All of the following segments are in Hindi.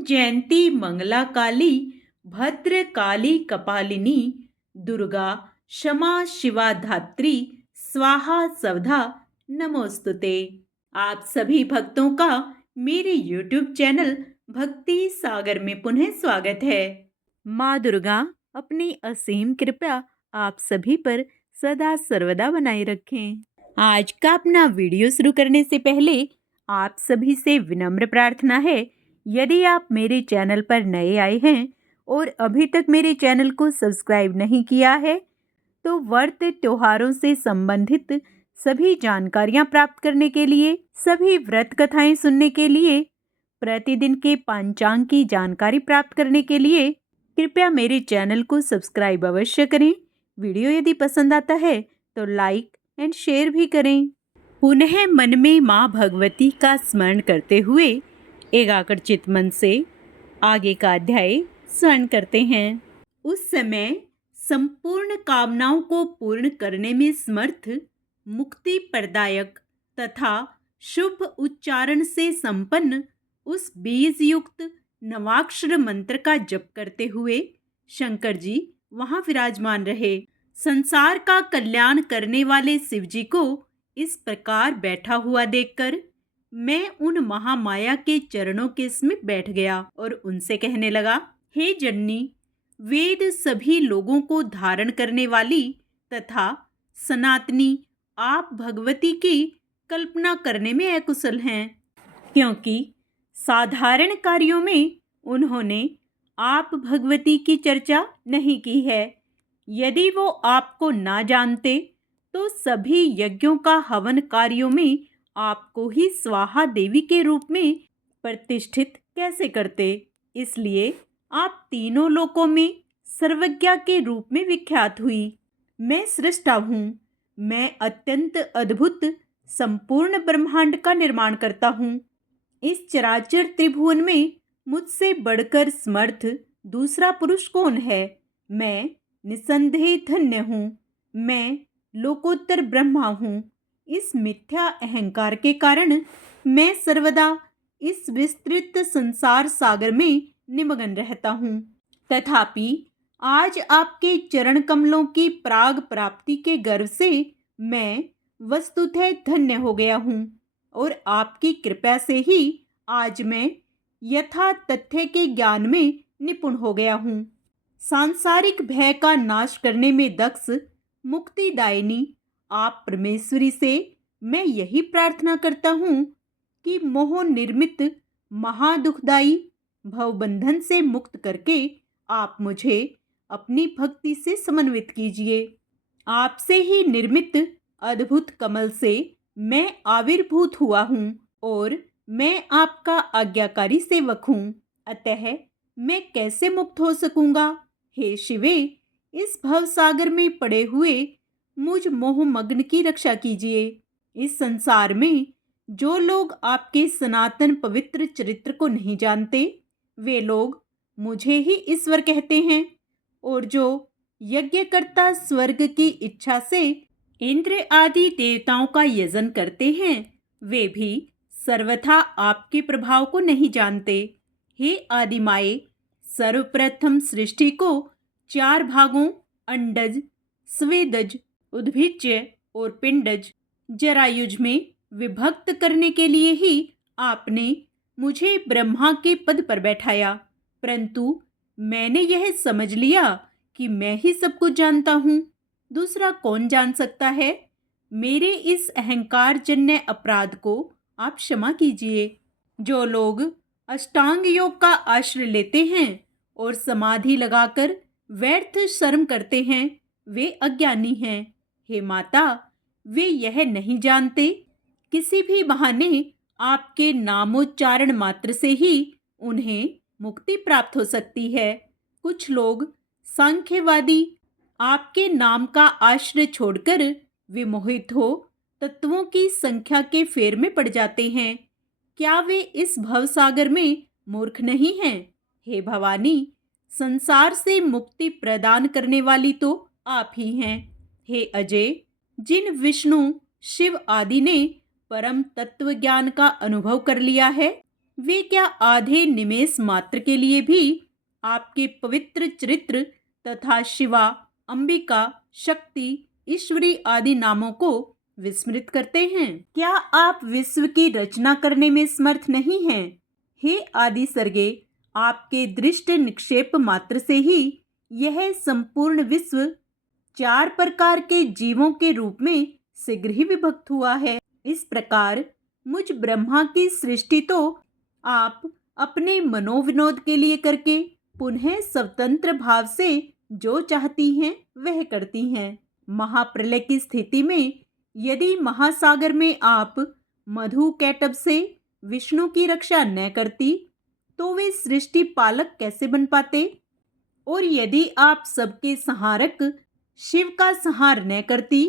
जयंती मंगला काली भद्र काली कपालिनी दुर्गा क्षमा शिवा धात्री स्वाहा स्वधा नमोस्तुते। आप सभी भक्तों का मेरे YouTube चैनल भक्ति सागर में पुनः स्वागत है। माँ दुर्गा अपनी असीम कृपा आप सभी पर सदा सर्वदा बनाए रखें। आज का अपना वीडियो शुरू करने से पहले आप सभी से विनम्र प्रार्थना है, यदि आप मेरे चैनल पर नए आए हैं और अभी तक मेरे चैनल को सब्सक्राइब नहीं किया है तो व्रत त्योहारों से संबंधित सभी जानकारियां प्राप्त करने के लिए, सभी व्रत कथाएं सुनने के लिए, प्रतिदिन के पंचांग की जानकारी प्राप्त करने के लिए कृपया मेरे चैनल को सब्सक्राइब अवश्य करें। वीडियो यदि पसंद आता है तो लाइक एंड शेयर भी करें। पुनः मन में माँ भगवती का स्मरण करते हुए एकाग्रचित मन से आगे का अध्याय स्मरण करते हैं। उस समय संपूर्ण कामनाओं को पूर्ण करने में समर्थ, मुक्ति प्रदायक तथा शुभ उच्चारण से संपन्न उस बीज युक्त नवाक्षर मंत्र का जप करते हुए शंकर जी वहां विराजमान रहे। संसार का कल्याण करने वाले शिव जी को इस प्रकार बैठा हुआ देखकर मैं उन महामाया के चरणों के समीप बैठ गया और उनसे कहने लगा, हे जननी, वेद सभी लोगों को धारण करने वाली तथा सनातनी आप भगवती की कल्पना करने में अकुशल हैं, क्योंकि साधारण कार्यों में उन्होंने आप भगवती की चर्चा नहीं की है। यदि वो आपको ना जानते तो सभी यज्ञों का हवन कार्यों में आपको ही स्वाहा देवी के रूप में प्रतिष्ठित कैसे करते। इसलिए आप तीनों लोकों में सर्वज्ञा के रूप में विख्यात हुई। मैं सृष्टा हूँ। मैं अत्यंत अद्भुत संपूर्ण ब्रह्मांड का निर्माण करता हूँ। इस चराचर त्रिभुवन में मुझसे बढ़कर समर्थ दूसरा पुरुष कौन है। मैं निसंदेह धन्य हूँ। मैं लोकोत्तर ब्रह्मा हूँ। इस मिथ्या अहंकार के कारण मैं सर्वदा इस विस्तृत संसार सागर में निमग्न रहता हूँ। तथापि आज आपके चरण कमलों की प्राग प्राप्ति के गर्व से मैं वस्तुतः धन्य हो गया हूँ और आपकी कृपा से ही आज मैं यथा तथ्य के ज्ञान में निपुण हो गया हूँ। सांसारिक भय का नाश करने में दक्ष मुक्तिदायिनी आप परमेश्वरी से मैं यही प्रार्थना करता हूँ कि मोह निर्मित महादुखदायी भवबंधन से मुक्त करके आप मुझे अपनी भक्ति से समन्वित कीजिए। आपसे ही निर्मित अद्भुत कमल से मैं आविर्भूत हुआ हूँ और मैं आपका आज्ञाकारी सेवक हूँ, अतः मैं कैसे मुक्त हो सकूंगा। हे शिवे, इस भवसागर में पड़े हुए मुझ मोहमग्न की रक्षा कीजिए। इस संसार में जो लोग आपके सनातन पवित्र चरित्र को नहीं जानते वे लोग मुझे ही ईश्वर कहते हैं, और जो यज्ञकर्ता स्वर्ग की इच्छा से इंद्र आदि देवताओं का यजन करते हैं वे भी सर्वथा आपके प्रभाव को नहीं जानते। हे आदिमाए, सर्वप्रथम सृष्टि को 4 भागों अंडज, स्वेदज, उद्भिज्य और पिंडज, जरायुज में विभक्त करने के लिए ही आपने मुझे ब्रह्मा के पद पर बैठाया, परंतु मैंने यह समझ लिया कि मैं ही सब कुछ जानता हूँ, दूसरा कौन जान सकता है। मेरे इस अहंकार जन्य अपराध को आप क्षमा कीजिए। जो लोग अष्टांग योग का आश्रय लेते हैं और समाधि लगाकर व्यर्थ शर्म करते हैं वे अज्ञानी हैं। हे माता, वे यह नहीं जानते किसी भी बहाने आपके नामोच्चारण मात्र से ही उन्हें मुक्ति प्राप्त हो सकती है। कुछ लोग सांख्यवादी आपके नाम का आश्रय छोड़कर विमोहित हो तत्वों की संख्या के फेर में पड़ जाते हैं। क्या वे इस भवसागर में मूर्ख नहीं हैं। हे भवानी, संसार से मुक्ति प्रदान करने वाली तो आप ही हैं। हे अजय, जिन विष्णु शिव आदि ने परम तत्व ज्ञान का अनुभव कर लिया है वे क्या आधे निमेष मात्र के लिए भी आपके पवित्र चरित्र तथा शिवा, अंबिका, शक्ति, ईश्वरी आदि नामों को विस्मृत करते हैं? क्या आप विश्व की रचना करने में समर्थ नहीं हैं? हे आदि सर्गे, आपके दृष्ट निक्षेप मात्र से ही यह संपूर्ण विश्व 4 प्रकार के जीवों के रूप में शीघ्र ही विभक्त हुआ है। इस प्रकार मुझ ब्रह्मा की सृष्टि तो आप अपने मनोविनोद के लिए करके पुनः स्वतंत्र भाव से जो चाहती हैं वह करती हैं। महाप्रलय की स्थिति में यदि महासागर में आप मधु कैटभ से विष्णु की रक्षा न करती तो वे सृष्टि पालक कैसे बन पाते? और यदि आप सबके संहारक शिव का संहार न करती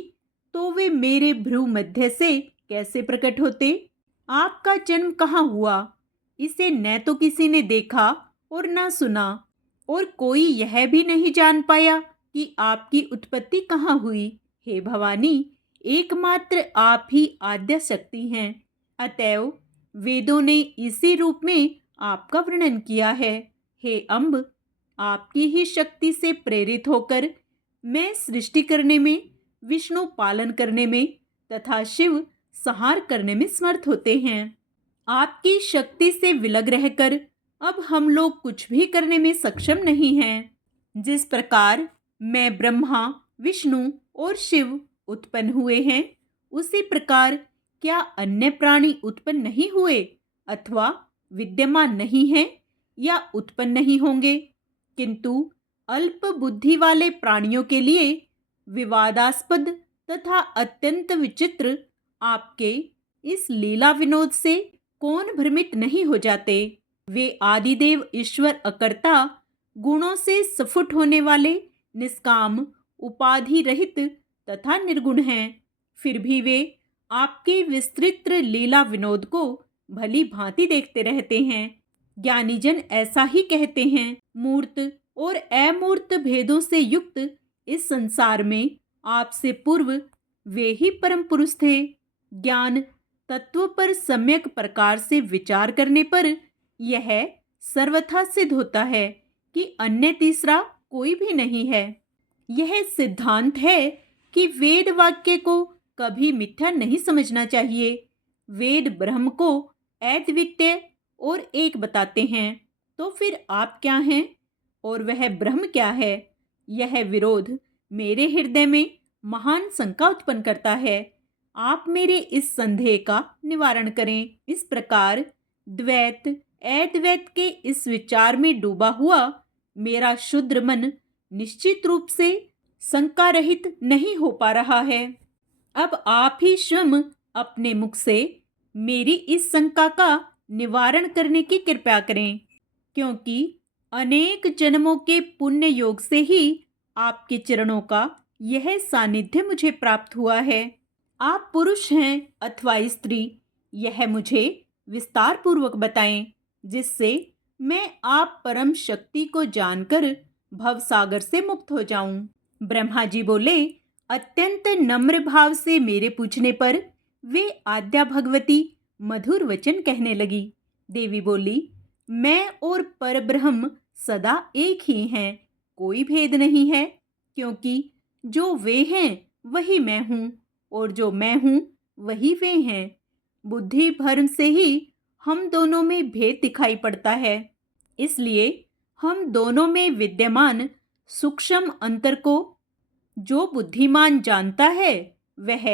तो वे मेरे भ्रू मध्य से कैसे प्रकट होते? आपका जन्म कहाँ हुआ, इसे न तो किसी ने देखा और न सुना, और कोई यह भी नहीं जान पाया कि आपकी उत्पत्ति कहाँ हुई। हे भवानी, एकमात्र आप ही आद्य शक्ति हैं। अतएव वेदों ने इसी रूप में आपका वर्णन किया है। हे अम्ब, आपकी ही शक्ति से प्रेरित होकर मैं सृष्टि करने में, विष्णु पालन करने में तथा शिव संहार करने में समर्थ होते हैं। आपकी शक्ति से विलग रहकर अब हम लोग कुछ भी करने में सक्षम नहीं हैं। जिस प्रकार मैं ब्रह्मा, विष्णु और शिव उत्पन्न हुए हैं, उसी प्रकार क्या अन्य प्राणी उत्पन्न नहीं हुए अथवा विद्यमान नहीं हैं या उत्पन्न नहीं होंगे? किंतु अल्प बुद्धि वाले प्राणियों के लिए विवादास्पद तथा अत्यंत विचित्र आपके इस लीला विनोद से कौन भ्रमित नहीं हो जाते? वे आदिदेव ईश्वर अकर्ता गुणों से स्फुट होने वाले निष्काम, उपाधि रहित तथा निर्गुण हैं। फिर भी वे आपके विस्तृत लीला विनोद को भली भांति देखते रहते हैं। ज्ञानीजन ऐसा ही कहते हैं। मूर्त और अमूर्त भेदों से युक्त इस संसार में आपसे पूर्व वे ही परम पुरुष थे। ज्ञान तत्व पर सम्यक प्रकार से विचार करने पर यह सर्वथा सिद्ध होता है कि अन्य तीसरा कोई भी नहीं है। यह सिद्धांत है कि वेद वाक्य को कभी मिथ्या नहीं समझना चाहिए। वेद ब्रह्म को अद्वितीय और एक बताते हैं, तो फिर आप क्या हैं और वह ब्रह्म क्या है? यह विरोध मेरे हृदय में महान शंका उत्पन्न करता है। आप मेरे इस संदेह का निवारण करें। इस प्रकार द्वैत अद्वैत के इस विचार में डूबा हुआ मेरा शुद्र मन निश्चित रूप से शंका रहित नहीं हो पा रहा है। अब आप ही स्वयं अपने मुख से मेरी इस शंका का निवारण करने की कृपा करें, क्योंकि अनेक जन्मों के पुण्य योग से ही आपके चरणों का यह सानिध्य मुझे प्राप्त हुआ है। आप पुरुष हैं अथवा स्त्री, यह मुझे विस्तार पूर्वक बताएं, जिससे मैं आप परम शक्ति को जानकर भवसागर से मुक्त हो जाऊं। ब्रह्मा जी बोले। अत्यंत नम्र भाव से मेरे पूछने पर वे आद्या भगवती मधुर वचन कहने लगी। देवी बोली, मैं और परब्रह्म सदा एक ही हैं, कोई भेद नहीं है, क्योंकि जो वे हैं वही मैं हूँ और जो मैं हूँ वही वे हैं। बुद्धि भ्रम से ही हम दोनों में भेद दिखाई पड़ता है, इसलिए हम दोनों में विद्यमान सूक्ष्म अंतर को जो बुद्धिमान जानता है वह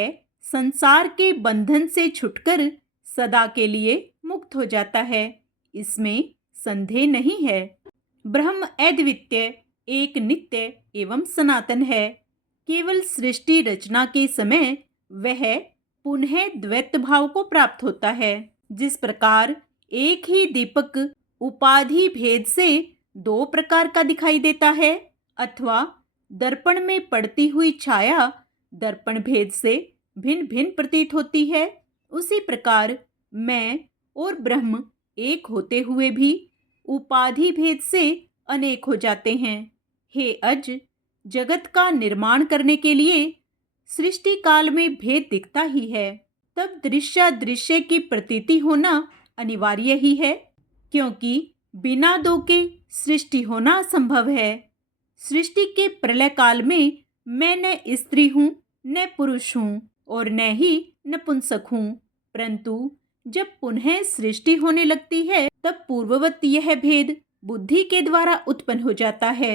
संसार के बंधन से छुटकर सदा के लिए मुक्त हो जाता है। इसमें संदेह नहीं है। ब्रह्म अद्वितीय, एक नित्य एवं सनातन है। केवल सृष्टि रचना के समय वह पुनः द्वैत भाव को प्राप्त होता है। जिस प्रकार एक ही दीपक उपाधि भेद से 2 प्रकार का दिखाई देता है, अथवा दर्पण में पड़ती हुई छाया दर्पण भेद से भिन्न भिन्न प्रतीत होती है, उसी प्रकार मैं और ब्रह्म एक होते हुए भी उपाधि भेद से अनेक हो जाते हैं। हे अज, जगत का निर्माण करने के लिए सृष्टि काल में भेद दिखता ही है, तब दृश्यादृश्य की प्रतीति होना अनिवार्य ही है, क्योंकि बिना दो के सृष्टि होना असंभव है। सृष्टि के प्रलय काल में मैं न स्त्री हूँ, न पुरुष हूँ और न ही नपुंसक हूँ, परंतु जब पुनः सृष्टि होने लगती है तब पूर्ववत यह भेद बुद्धि के द्वारा उत्पन्न हो जाता है।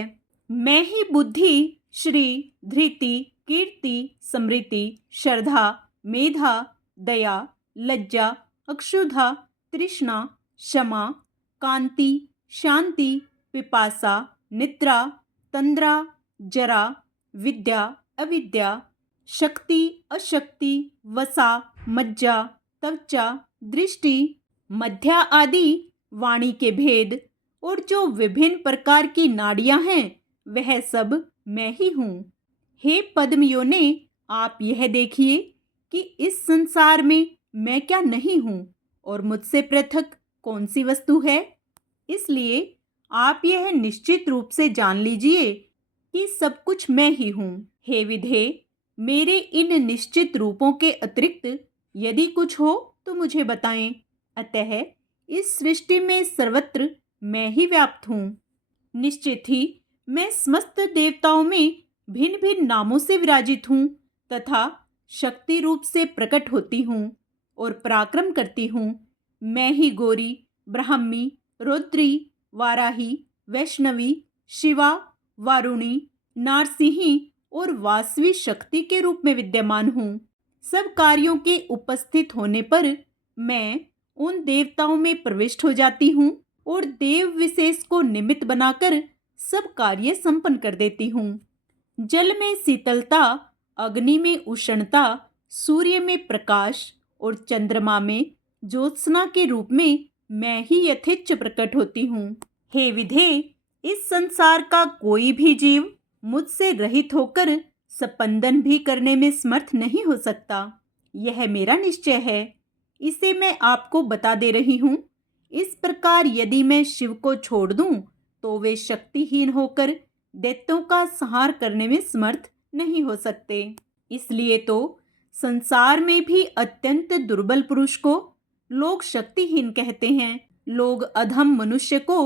मैं ही बुद्धि, श्री, धृति, कीर्ति, स्मृति, श्रद्धा, मेधा, दया, लज्जा, अक्षुधा, तृष्णा, क्षमा, कांति, शांति, पिपासा, निद्रा, तंद्रा, जरा, विद्या, अविद्या, शक्ति, अशक्ति, वसा, मज्जा, त्वचा, दृष्टि, मध्या आदि वाणी के भेद और जो विभिन्न प्रकार की नाड़ियां हैं वह सब मैं ही हूँ। हे पद्मयोने, आप यह देखिए कि इस संसार में मैं क्या नहीं हूँ और मुझसे पृथक कौन सी वस्तु है। इसलिए आप यह निश्चित रूप से जान लीजिए कि सब कुछ मैं ही हूँ। हे विधे, मेरे इन निश्चित रूपों के अतिरिक्त यदि कुछ हो तो मुझे बताएं। अतः इस सृष्टि में सर्वत्र मैं ही व्याप्त हूँ। निश्चित ही मैं समस्त देवताओं में भिन्न भिन्न नामों से विराजित हूँ तथा शक्ति रूप से प्रकट होती हूँ और पराक्रम करती हूँ। मैं ही गौरी, ब्राह्मी, रुद्री, वाराही, वैष्णवी, शिवा, वारुणी, नारसिंही और वासवी शक्ति के रूप में विद्यमान हूँ। सब कार्यों के उपस्थित होने पर मैं उन देवताओं में प्रविष्ट हो जाती हूँ और देव विशेष को निमित्त बनाकर सब कार्य संपन्न कर देती हूँ। जल में शीतलता, अग्नि में उष्णता, सूर्य में प्रकाश और चंद्रमा में ज्योत्सना के रूप में मैं ही यथेच्छ प्रकट होती हूँ। हे विधे, इस संसार का कोई भी जीव मुझसे रहित होकर स्पंदन भी करने में समर्थ नहीं हो सकता। यह मेरा निश्चय है, इसे मैं आपको बता दे रही हूँ। इस प्रकार यदि मैं शिव को छोड़ दूं तो वे शक्तिहीन होकर दैत्यों का संहार करने में समर्थ नहीं हो सकते। इसलिए तो संसार में भी अत्यंत दुर्बल पुरुष को लोग शक्तिहीन कहते हैं। लोग अधम मनुष्य को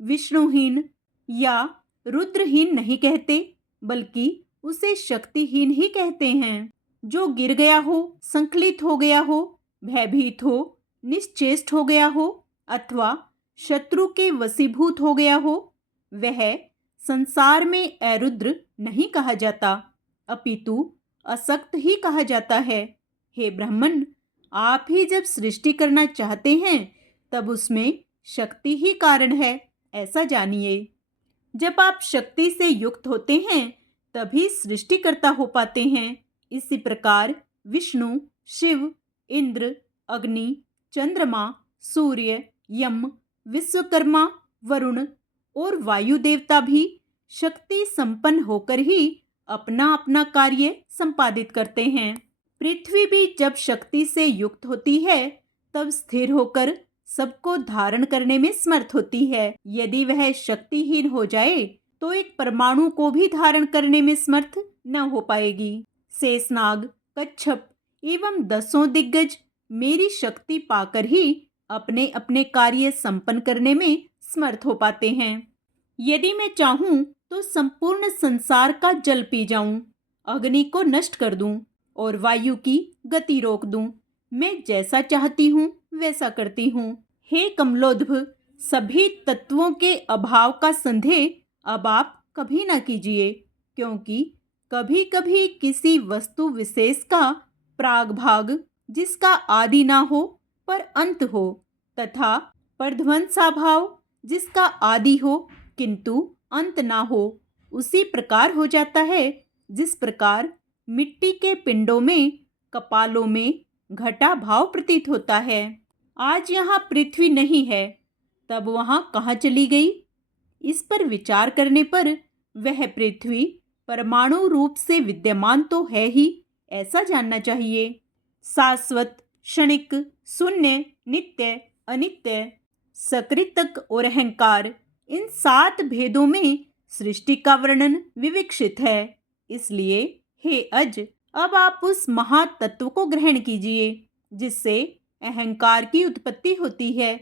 विष्णुहीन या रुद्रहीन नहीं कहते, बल्कि उसे शक्तिहीन ही कहते हैं। जो गिर गया हो, संकलित हो गया हो, भयभीत हो, निश्चेष्ट हो गया हो अथवा शत्रु के वशीभूत हो गया हो, वह संसार में अरुद्र नहीं कहा जाता, अपितु असक्त ही कहा जाता है। हे ब्राह्मण, आप ही जब सृष्टि करना चाहते हैं तब उसमें शक्ति ही कारण है, ऐसा जानिए। जब आप शक्ति से युक्त होते हैं तभी सृष्टिकर्ता हो पाते हैं। इसी प्रकार विष्णु, शिव, इंद्र, अग्नि, चंद्रमा, सूर्य, यम, विश्वकर्मा, वरुण और वायु देवता भी शक्ति संपन्न होकर ही अपना अपना कार्य संपादित करते हैं। पृथ्वी भी जब शक्ति से युक्त होती है तब स्थिर होकर सबको धारण करने में समर्थ होती है। यदि वह शक्तिहीन हो जाए तो एक परमाणु को भी धारण करने में समर्थ न हो पाएगी। शेषनाग, कच्छप एवं 10 दिग्गज मेरी शक्ति पाकर ही अपने अपने कार्य संपन्न करने में समर्थ हो पाते हैं। यदि मैं चाहूं तो संपूर्ण संसार का जल पी जाऊं, अग्नि को नष्ट कर दूं और वायु की गति रोक दूं। मैं जैसा चाहती हूं वैसा करती हूं। हे कमलोद्भ, सभी तत्वों के अभाव का संदेह अब आप कभी ना कीजिए, क्योंकि कभी कभी किसी वस्तु विशेष का प्राग भाग जिसका आदि ना हो पर अंत हो, तथा परध्वंसाभाव जिसका आदि हो किंतु अंत ना हो, उसी प्रकार हो जाता है जिस प्रकार मिट्टी के पिंडों में, कपालों में घटा भाव प्रतीत होता है। आज यहाँ पृथ्वी नहीं है, तब वहाँ कहाँ चली गई? इस पर विचार करने पर वह पृथ्वी परमाणु रूप से विद्यमान तो है ही, ऐसा जानना चाहिए। शाश्वत, क्षणिक, शून्य, नित्य, अनित्य, सकृतक और अहंकार, इन 7 भेदों में सृष्टि का वर्णन विवक्षित है। इसलिए हे अज, अब आप उस महातत्व को ग्रहण कीजिए जिससे अहंकार की उत्पत्ति होती है।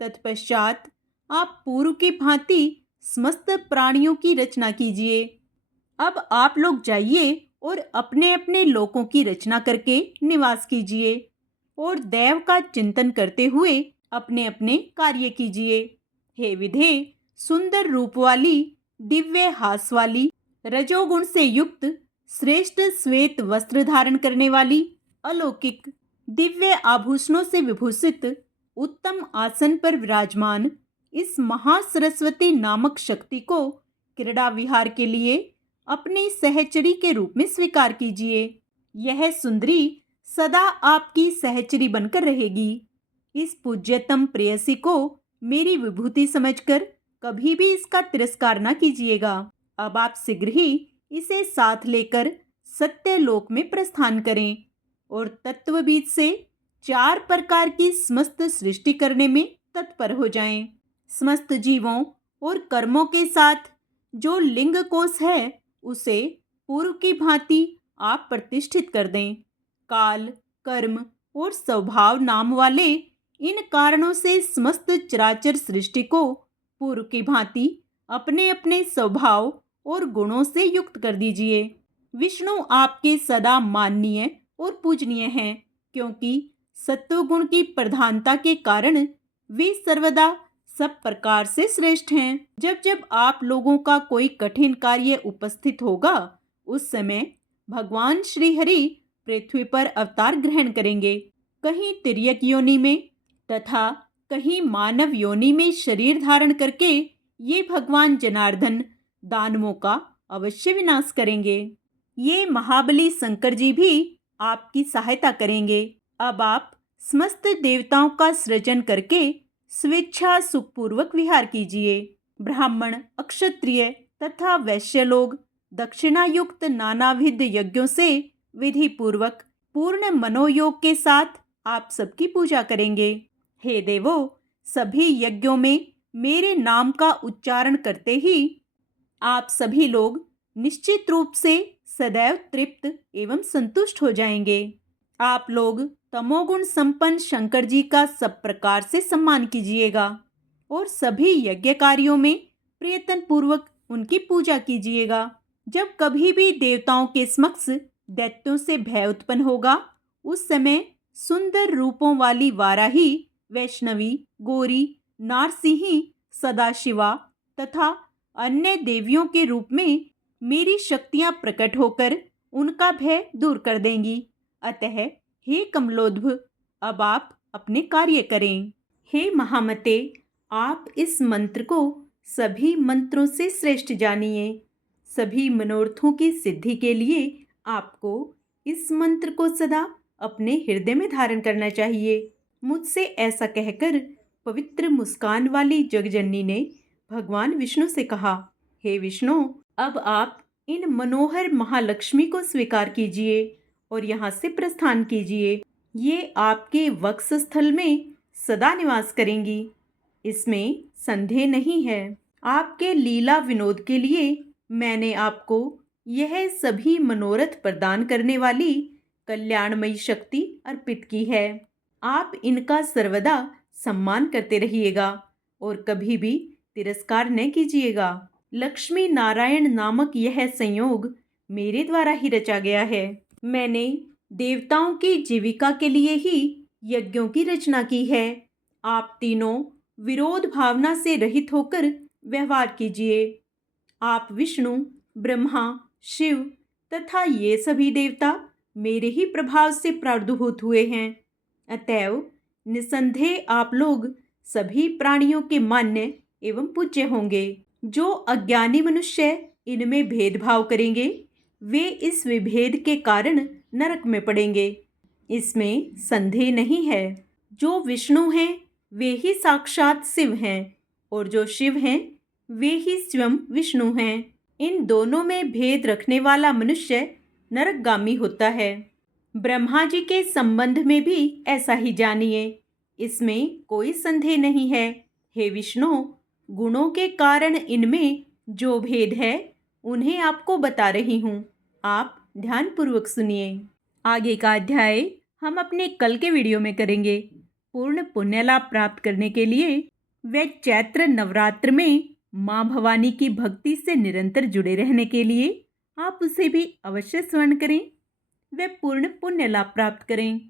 तत्पश्चात आप पूर्व की भांति समस्त प्राणियों की रचना कीजिए। अब आप लोग जाइए और अपने अपने लोकों की रचना करके निवास कीजिए और देव का चिंतन करते हुए अपने अपने कार्य कीजिए। हे विधे, सुंदर रूप वाली, दिव्य हास वाली, रजोगुण से युक्त, श्रेष्ठ श्वेत वस्त्र धारण करने वाली, अलौकिक दिव्य आभूषणों से विभूषित, उत्तम आसन पर विराजमान इस महासरस्वती नामक शक्ति को क्रीड़ा विहार के लिए अपनी सहचरी के रूप में स्वीकार कीजिए। यह सुंदरी सदा आपकी सहचरी बनकर रहेगी। इस पूज्यतम प्रेयसी को मेरी विभूति समझकर कभी भी इसका तिरस्कार न कीजिएगा। अब आप शीघ्र ही इसे साथ लेकर सत्यलोक में प्रस्थान करें और तत्वबीज से 4 प्रकार की समस्त सृष्टि करने में तत्पर हो जाएं। समस्त जीवों और कर्मों के साथ जो लिंग कोश है उसे पूर्व की भांति आप प्रतिष्ठित कर दें। काल, कर्म और स्वभाव नाम वाले इन कारणों से समस्त चराचर सृष्टि को पूर्व की भांति अपने अपने स्वभाव और गुणों से युक्त कर दीजिए। विष्णु आपके सदा माननीय और पूजनीय हैं, क्योंकि सत्वगुण की प्रधानता के कारण वे सर्वदा सब प्रकार से श्रेष्ठ हैं। जब जब आप लोगों का कोई कठिन कार्य उपस्थित होगा, उस समय भगवान श्री हरि पृथ्वी पर अवतार ग्रहण करेंगे। कहीं तिर्यक योनि में तथा कहीं मानव योनि में शरीर धारण करके ये भगवान जनार्दन दानवों का अवश्य विनाश करेंगे। ये महाबली शंकर जी भी आपकी सहायता करेंगे। अब आप समस्त देवताओं का सृजन करके स्वेच्छा सुखपूर्वक विहार कीजिए। ब्राह्मण, अक्षत्रिय तथा वैश्य लोग दक्षिणायुक्त नानाविध यज्ञों से विधि पूर्वक पूर्ण मनोयोग के साथ आप सबकी पूजा करेंगे। हे देवो, सभी यज्ञों में मेरे नाम का उच्चारण करते ही आप सभी लोग निश्चित रूप से सदैव तृप्त एवं संतुष्ट हो जाएंगे। आप लोग तमोगुण संपन्न शंकर जी का सब प्रकार से सम्मान कीजिएगा और सभी यज्ञ कार्यों में प्रयत्न पूर्वक उनकी पूजा कीजिएगा। जब कभी भी देवताओं के समक्ष दैत्यों से भय उत्पन्न होगा, उस समय सुंदर रूपों वाली वाराही, वैष्णवी, गौरी, नारसिंही, सदाशिवा तथा अन्य देवियों के रूप में मेरी शक्तियां प्रकट होकर उनका भय दूर कर देंगी। अतः हे कमलोद्भ, अब आप अपने कार्य करें। हे महामते, आप इस मंत्र को सभी मंत्रों से श्रेष्ठ जानिए। सभी मनोरथों की सिद्धि के लिए आपको इस मंत्र को सदा अपने हृदय में धारण करना चाहिए। मुझसे ऐसा कहकर पवित्र मुस्कान वाली जगजननी ने भगवान विष्णु से कहा, हे विष्णु, अब आप इन मनोहर महालक्ष्मी को स्वीकार कीजिए और यहाँ से प्रस्थान कीजिए। ये आपके वक्षस्थल में सदा निवास करेंगी, इसमें संदेह नहीं है। आपके लीला विनोद के लिए मैंने आपको यह सभी मनोरथ प्रदान करने वाली कल्याणमयी शक्ति अर्पित की है। आप इनका सर्वदा सम्मान करते रहिएगा और कभी भी तिरस्कार न कीजिएगा। लक्ष्मी नारायण नामक यह संयोग मेरे द्वारा ही रचा गया है। मैंने देवताओं की जीविका के लिए ही यज्ञों की रचना की है। आप तीनों विरोध भावना से रहित होकर व्यवहार कीजिए। आप विष्णु, ब्रह्मा, शिव तथा ये सभी देवता मेरे ही प्रभाव से प्रादुर्भूत हुए हैं। अतएव निसंदेह आप लोग सभी प्राणियों के मान्य एवं पूज्य होंगे। जो अज्ञानी मनुष्य इनमें भेदभाव करेंगे, वे इस विभेद के कारण नरक में पड़ेंगे, इसमें संदेह नहीं है। जो विष्णु हैं वे ही साक्षात शिव हैं और जो शिव हैं वे ही स्वयं विष्णु हैं। इन दोनों में भेद रखने वाला मनुष्य नरकगामी होता है। ब्रह्मा जी के संबंध में भी ऐसा ही जानिए, इसमें कोई संदेह नहीं है। हे विष्णु, गुणों के कारण इनमें जो भेद है उन्हें आपको बता रही हूँ, आप ध्यानपूर्वक सुनिए। आगे का अध्याय हम अपने कल के वीडियो में करेंगे। पूर्ण पुण्य लाभ प्राप्त करने के लिए व चैत्र नवरात्र में माँ भवानी की भक्ति से निरंतर जुड़े रहने के लिए आप उसे भी अवश्य स्मरण करें व पूर्ण पुण्य लाभ प्राप्त करें।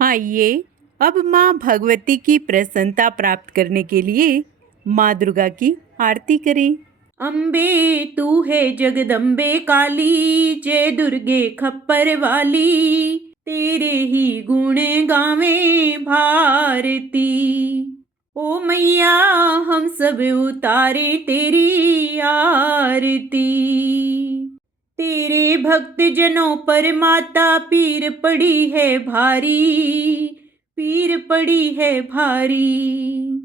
आइए अब माँ भगवती की प्रसन्नता प्राप्त करने के लिए माँ दुर्गा की आरती करें। अम्बे तू है जगदम्बे काली, जय दुर्गे खप्पर वाली, तेरे ही गुण गावे भारती। ओ मैया हम सब उतारे तेरी आरती, तेरे भक्त जनों पर माता पीर पड़ी है भारी, पीर पड़ी है भारी।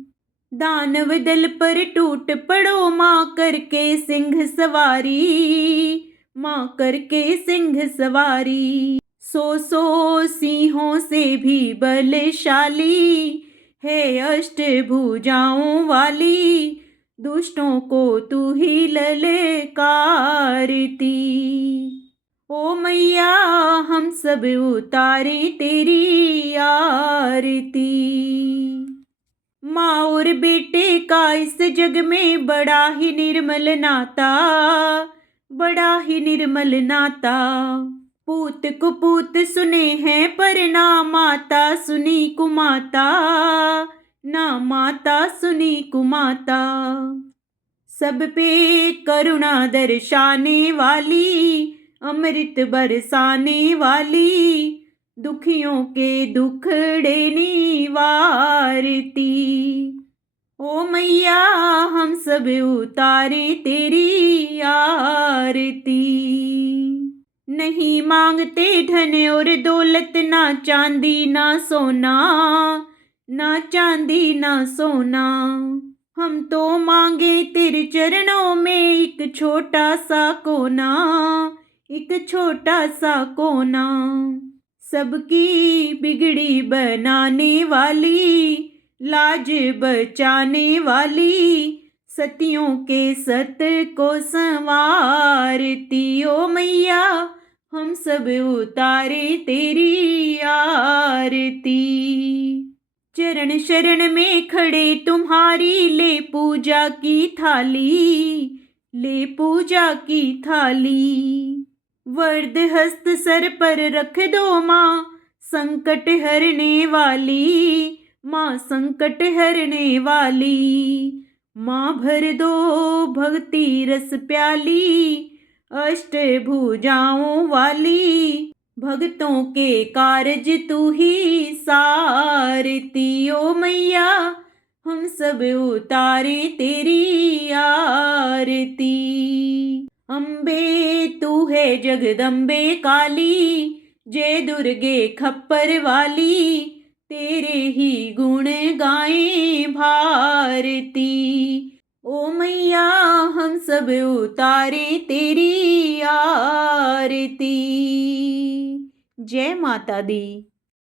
दानव दल पर टूट पड़ो माँ करके सिंह सवारी, माँ करके सिंह सवारी। सौ सिंहों से भी बलशाली है अष्टभुजाओं वाली, दुष्टों को तू ही ललकारती। ओ मैया हम सब उतारे तेरी आरती। माँ और बेटे का इस जग में बड़ा ही निर्मल नाता, बड़ा ही निर्मल नाता। पूत कुपूत सुने हैं पर ना माता सुनी कुमाता, ना माता सुनी कुमाता। सब पे करुणा दर्शाने वाली, अमृत बरसाने वाली, दुखियों के दुखड़े निवारती। ओ मैया हम सब उतारे तेरी आरती। नहीं मांगते धन और दौलत, ना चांदी ना सोना, ना चांदी ना सोना। हम तो मांगे तेरे चरणों में एक छोटा सा कोना, एक छोटा सा कोना। सबकी बिगड़ी बनाने वाली, लाज बचाने वाली, सतियों के सत को संवारती। ओ मैया हम सब उतारे तेरी आरती। चरण शरण में खड़े तुम्हारी, ले पूजा की थाली, ले पूजा की थाली। वरद हस्त सर पर रख दो माँ, संकट हरने वाली, माँ संकट हरने वाली। माँ भर दो भक्ति रस प्याली, अष्टभुजाओं वाली, भक्तों के कारज तू ही सारती। ओ मैया हम सब उतारे तेरी आरती। अम्बे तू है जगदम्बे काली, जय दुर्गे खप्पर वाली, तेरे ही गुण गाएं भारती। ओ मैया हम सब उतारे तेरी आरती। जय माता दी।